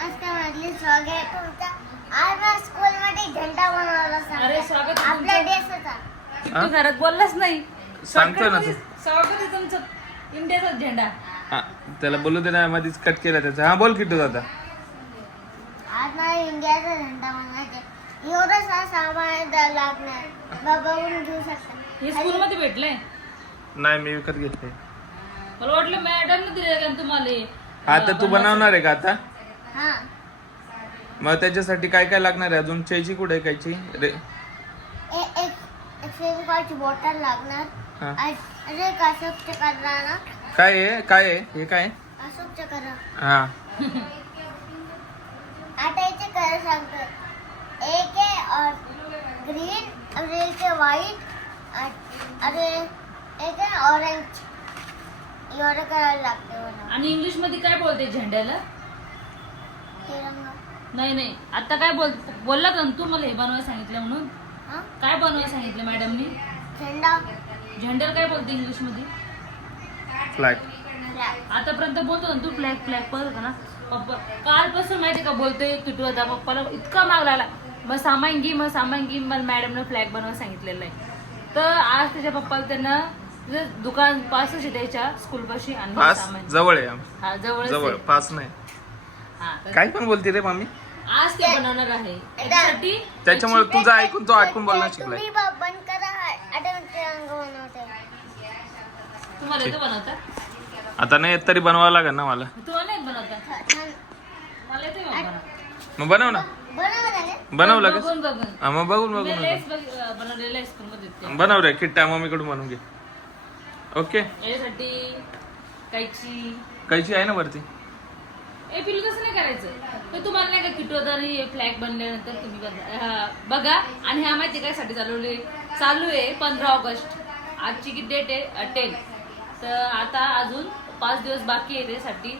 स्वागत तुमचा. आज मी स्कूल मध्ये झेंडा बनवला. अरे स्वागत आपला ड्रेस होता. तू घरात बोललाच नाही. सांगतोय ना तू. स्वागत आहे तुमचं इंडियाचा झेंडा. हा त्याला बोलू दे ना, मध्येच कट केला त्याचा. हा बोल किट्टू दादा. आज मला इंडियाचा झेंडा बनवायचा. एवढं सामान लागणार. बाबाहून घेऊ शकता. हे स्कूल मध्ये भेटलंय. नाही मी विकत घेतले. मला वाटलं मॅडम ने दिले का तुम्हाला. आता तू बनवणार आहे का आता? हा. मग त्याच्यासाठी काय काय लागणार आहे अजून? चेची कुठे आहे कायची रे? एक फेविकॉलची बॉटल लागणार. हा. अरे अशोक चक्र ना. काय आहे हे काय आहे? अशोक चक्र. हा आता इथे कलर सांगतो. एक आहे ग्रीन और एक है व्हाइट और एक है ऑरेंज. एवढे कलर लागते मला. आणि इंग्लिश मध्ये काय बोलते झेंड्याला? तिरंगा. नाही आता काय बोलला का तू मला हे बनवायला सांगितलं म्हणून? हा? काय बनवायला सांगितलं मॅडमनी? झेंडा. झेंड्याला काय बोलते इंग्लिश मध्ये? फ्लॅग. आतापर्यंत बोलतो ना तू फ्लॅग फ्लॅग बोलत होता ना. पप्पा कालपासून माहिती का बोलतोय किटू होता. पप्पाला इतका माग लागला. मग सामान घे मला मॅडमने फ्लॅग बनवायला सांगितलेलं आहे. तर आज त्याच्या पप्पाला त्यांना दुकान पासच आहे त्याच्या स्कूल पाशी आणि पास सामान जवळ आहे. हा जवळ जवळ पास नाही. काय पण बोलते रे मम्मी. आज ते बनवणार आहे त्याच्यासाठी. त्याच्यामुळे तुझं ऐकून तो आटकून बोलणं शिकलाय. तुम्ही बंद करा. आता मी तिरंगा बनवते. तुम्हाला येतं बनवता? आता नाही येत तरी बनवावं लागेल ना मला. तुम्हाला येत बनवता? मला येते बनवता. मग बनव ना. बनव लगेच. बघून हा मग बघून मी लेस बनवलेलं आहे स्कूल मध्ये. बनव रे किट्टा मम्मीकडून बनवून घे. ओके. यासाठी कैची आहे ना वरती. ए पिलू तसं नाही करायचं. तर तुम्हाला नाही का किटू आणि फ्लॅग बनल्यानंतर तुम्ही बघा. आणि ह्या माहिती काय साठी चालू आहे 15 ऑगस्ट. आजची किती डेट आहे? 10. तर आता अजून 5 दिवस बाकी आहे त्यासाठी.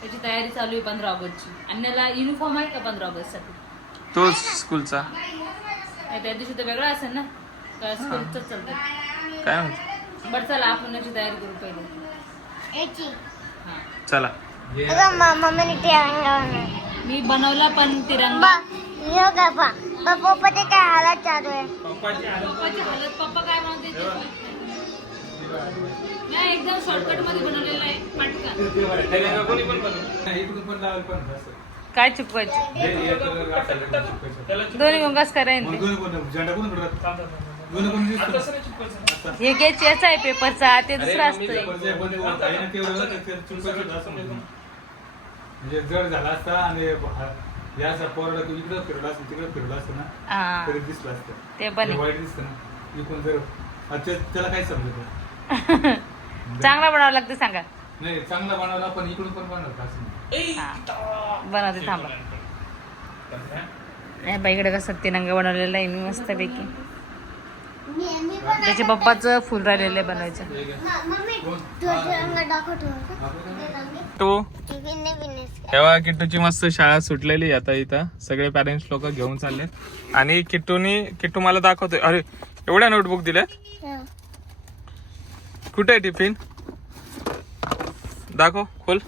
त्याची तयारी चालू आहे 15 ऑगस्टची. आणि त्याला युनिफॉर्म आहे का 15 ऑगस्ट साठी? तो स्कूलचा त्या दिवशी तर वेगळा असेल ना. स्कूलच चालतं. काय म्हणते? बरं चला आपण याची तयारी करू पहिले. याची. हा चला. मम्मीने तिरंगा बनवला. मी बनवला पण तिरंगा. यो का पप्पा ते काय हालत चालू आहे. पप्पाची हालत. पप्पा काय म्हणते ते नाही एकदम शॉर्टकट मध्ये बनवलेलं आहे. पटकन काय चुकवायचं? दोन्ही गुंगास करायचं. हे घ्यायचं याचा आहे पेपरचा. ते दुसरा असतोय. म्हणजे जड झाला असता आणि याचा पोरडा तू इकडे फिरला असतो तिकडे फिरला असतो ना तरी दिसला असतं. ते पण वाईट दिसतं ना. इकडून जर त्याला काय समजत चांगला बनावं लागतं सांगा. नाही. चांगला बनवला पण इकडून पण बनवता असं बनवते थांबा. नाही बाईकडे कसं तिरंगा बनवलेला आहे मी मस्त पैकी. त्याच्या पप्पाचं फुल राहिलेलं आहे बनवायचं. मम्मी तो तिरंगा दाखवतो. तो टिफिन नाही फिनिश. तेव्हा किट्टूची मस्त शाळा सुटलेली आता. इथं सगळे पॅरेंट्स लोक घेऊन चालले आणि किट्टू मला दाखवतोय. अरे एवढ्या नोटबुक दिल्यात. कुठे आहे टिफिन? दाखव खोल.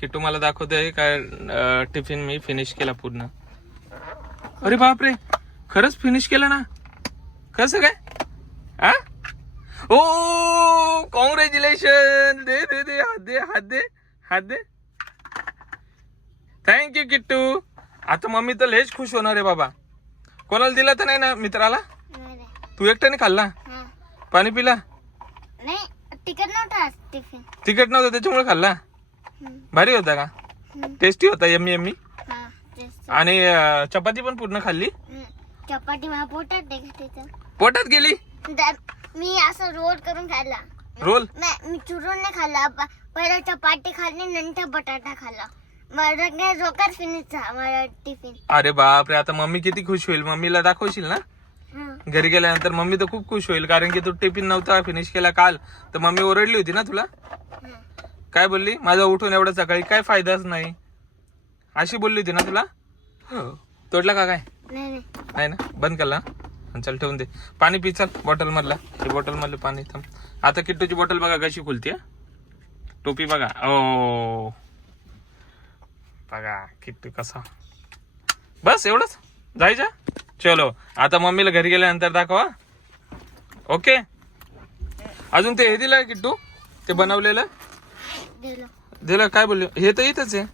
किट्टू मला दाखवतोय काय टिफिन मी फिनिश केला पूर्ण. अरे बापरे खरंच फिनिश केलं ना. कसं काय? आ ओ कॉंग्रॅच्युलेशन. दे दे दे हात दे. थँक्यू किट्टू. आता मम्मी तर लयच खुश होणार आहे बाबा. कोणाला दिला तर नाही ना मित्राला? तू एकट्याने खाल्ला? पाणी पिला? नाही तिकट नव्हता टिफिन. तिखट नव्हतं त्याच्यामुळे खाल्ला. भारी होता का? टेस्टी होता. यम्मी. आणि चपाती पण पूर्ण खाल्ली? चपाती माझ्या पोटात गेली. मी असं रोल करून खाल्ला. रोल? नाही मी चुरून नाही खाल्ला. पहिला चपाती खाल्ली नंतर बटाटा खाल्ला. माझा जोकर फिनिश झाला माझा टिफिन. अरे बापरे आता मम्मी किती खुश होईल. मम्मीला दाखवशील ना घरी गेल्यानंतर? मम्मी तर खूप खुश होईल कारण की तू टिफिन नव्हता फिनिश केला काल. तर मम्मी ओरडली होती ना तुला. काय बोलली? माझा उठून एवढा सकाळी काय फायदाच नाही अशी बोलली होती ना तुला. तोडला का काय? नाही ना. बंद केला. चल ठेवून दे. पाणी पी चल बॉटल मधला. हे बॉटल मधलं पाणी थांब. आता किट्टूची बॉटल बघा कशी खुलते. टोपी बघा. ओ बघा किट्टू कसा. बस एवढंच जायचं. चलो आता मम्मीला घरी गेल्यानंतर दाखवा. ओके. अजून ते हे दिलं किट्टू ते बनवलेलं दिलो. दिलं. काय बोलले? हे तर इथंच आहे.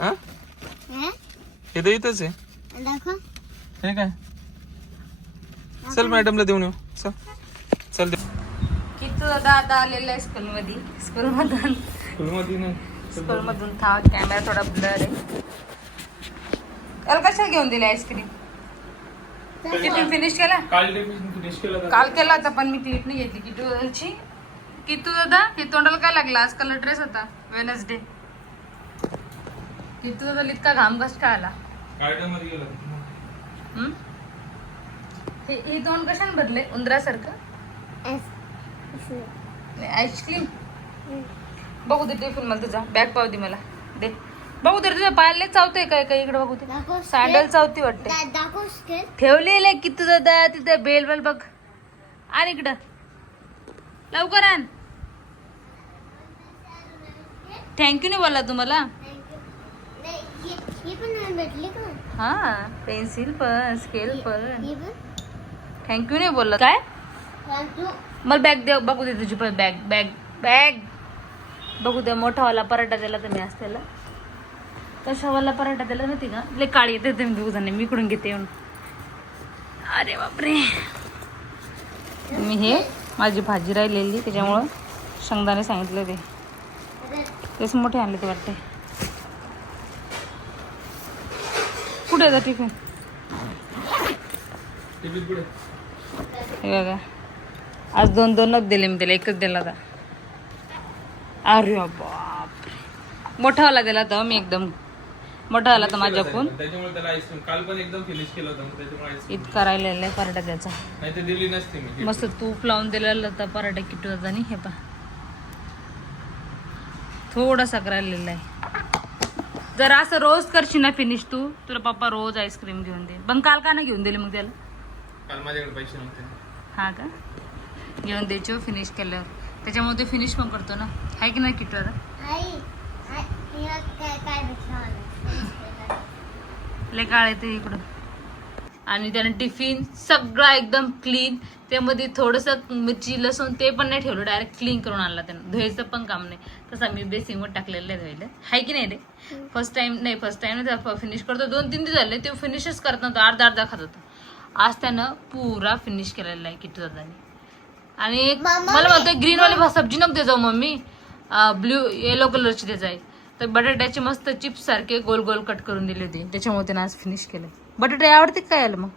हा हे? हे तर इथंच आहे. दाखव. हे काय? चल मॅडमला देऊन येऊ. चल चल. किती दादा आता आलेला आहे स्कूलमधून था कॅमेरा थोडा ब्लर आहे. काल कशाला घेऊन दिली आईस्क्रीम? टिफिन फिनिश केला? काल केला होता पण मी क्लिप नाही घेतली किटूची. किटू दादा हे तोंडाला काय लागला? आज कलर ड्रेस होता वेनसडे. किटू दादा इतका घाम कस काय आला? हे तोंड कशाने भरले उंदरासारखं? आईस्क्रीम बघू दे टिफिन मला तुझा. बॅग पाव दे मला दे. बघू दे तुझ्या पायाला चावतंय काय काय? इकडे बघू दे. सँडल चावती वाटते. दाखव स्केल. ठेवलेले किती दादा तिथे बेल बेल बघ. आण इकडं लवकर आण. थँक्यू नाही बोलला तुम्हाला? ही पण भेटली का? हा पेन्सिल पण स्केल पण. ही पण थँक्यू नाही बोलला काय? थँक्यू. मला बॅग दे. बघू दे तुझी पण बॅग बॅग बॅग बघू दे. मोठावाला पराठा दिला तर मी आज त्याला. कशावाला पराठा दिला माहिती का? लय काळी येते तुम्ही दोघ जण. मी इकडून घेते येऊन. अरे बापरे. मी हे माझी भाजी राहिलेली त्याच्यामुळं शेंगदाणे सांगितले ते. तेच मोठे आणले ते वाटते. कुठे येतं टिफिन? हे बघा आज 2-2 दिले मी त्याला. एकच दिला होता. अरे बाप मोठावाला दिला होता मी. एकदम मोठा आला तर माझ्याकडून. त्याच्यामुळे त्याला आईस्क्रीम काल पण एकदम फिनिश केलं होतं. त्याच्यामुळे इतका राहिलेला आहे पराठा त्याचा. नाही ते दिली नसते मी. मस्त तूप लावून दिलेला होता पराठा किटू दादा. हे पा थोडासा राहिलेला आहे. जर असं रोज करशील ना फिनिश तू तुला पप्पा रोज आईस्क्रीम घेऊन दे. पण काल का नाही घेऊन दिले मग त्याला? काल माझ्याकडे पैसे नव्हते. हा का? घेऊन द्यायचे फिनिश केल्यावर. त्याच्यामुळे ते फिनिश पण करतो ना. आहे की नाही किटू दादा? आई काय भेटलं? लय काळ येते इकडं. आणि त्याने टिफिन सगळा एकदम क्लीन. त्यामध्ये थोडंसं मिरची लसूण ते पण नाही ठेवलं. डायरेक्ट क्लीन करून आणला त्यानं. धुवायचं पण काम नाही. तसं मी बेसिंगवर टाकलेलं आहे धुवायला. आहे की नाही रे? फर्स्ट टाइम फिनिश करतो. 2-3 दिवस झाले ते फिनिशच करत नव्हतं. अर्धा खात होतं. आज त्यानं पुरा फिनिश केलेला आहे किटू दादाने. आणि मला म्हणतोय ग्रीनवाली सब्जी नको दे जाऊ मम्मी. ब्ल्यू येलो कलरची द्यायचं आहे. तर बटाट्याचे मस्त चिप्स सारखे गोल गोल कट करून दिले होते. त्याच्यामुळे त्यानं आज फिनिश केलं. बटाटे आवडते काय आलं मग?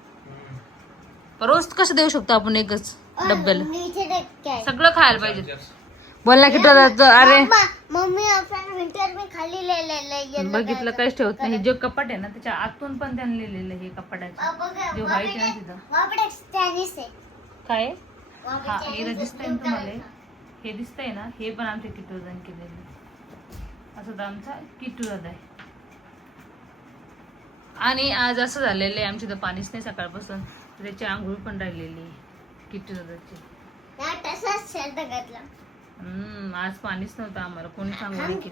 रोज कसं देऊ शकतो आपण एकच डब्याला? सगळं खायला पाहिजे. बोलला की अरे मम्मी आपण विंटर में खाली ले बघितलं काहीच ठेवत नाही. जे कपाट आहे ना त्याच्या आतून पण त्याने लिहिलेलं हे कपाटाचं जे व्हाईट आहे ना तिथं. काय? हा हे दिसतंय ना तुम्हाला? हे दिसतंय ना? हे पण आमच्या किटू दादाने केलेलं. असं तर आमचा किटू दादा आहे. आणि आज असं झालेलं आहे आमच्या इथं पाणीच नाही सकाळपासून. त्याची आंघोळ पण राहिलेली किटू दादाची. आज पाणीच नव्हतं आम्हाला. कोणी आंघोळ केली?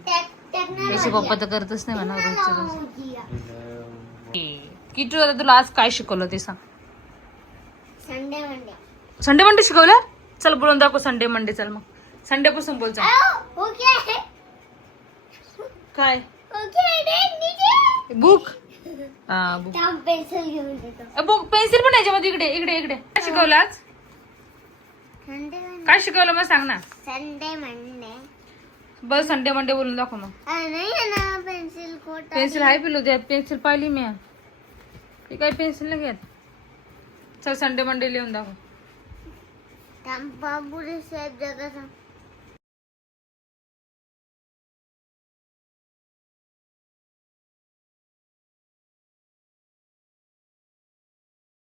त्याचे पप्पा तर करतच नाही म्हणा रोजचं रोज. किटू दादा तुला आज काय शिकवलं ते सांग. संडे मंडे शिकवलं? चल बोलून दाखव संडे मंडे. चल मग संडे पासून बोल. काय बुक? हा बुक. पेन्सिल घेऊन देतो. बुक पेन्सिल पण याच्यामध्ये. इकडे इकडे इकडे. काय शिकवलं आज? काय शिकवलं मग सांग ना. Sunday Monday. बस संडे मंडे बोलून दाखव मग. नाही ना पेन्सिल कोट. पेन्सिल आहे पिलू द्या. पेन्सिल पाहिली मी. ती काय पेन्सिल नाही घेत. चल संडे मंडे लिहून दाखव. बाबू साहेब जगह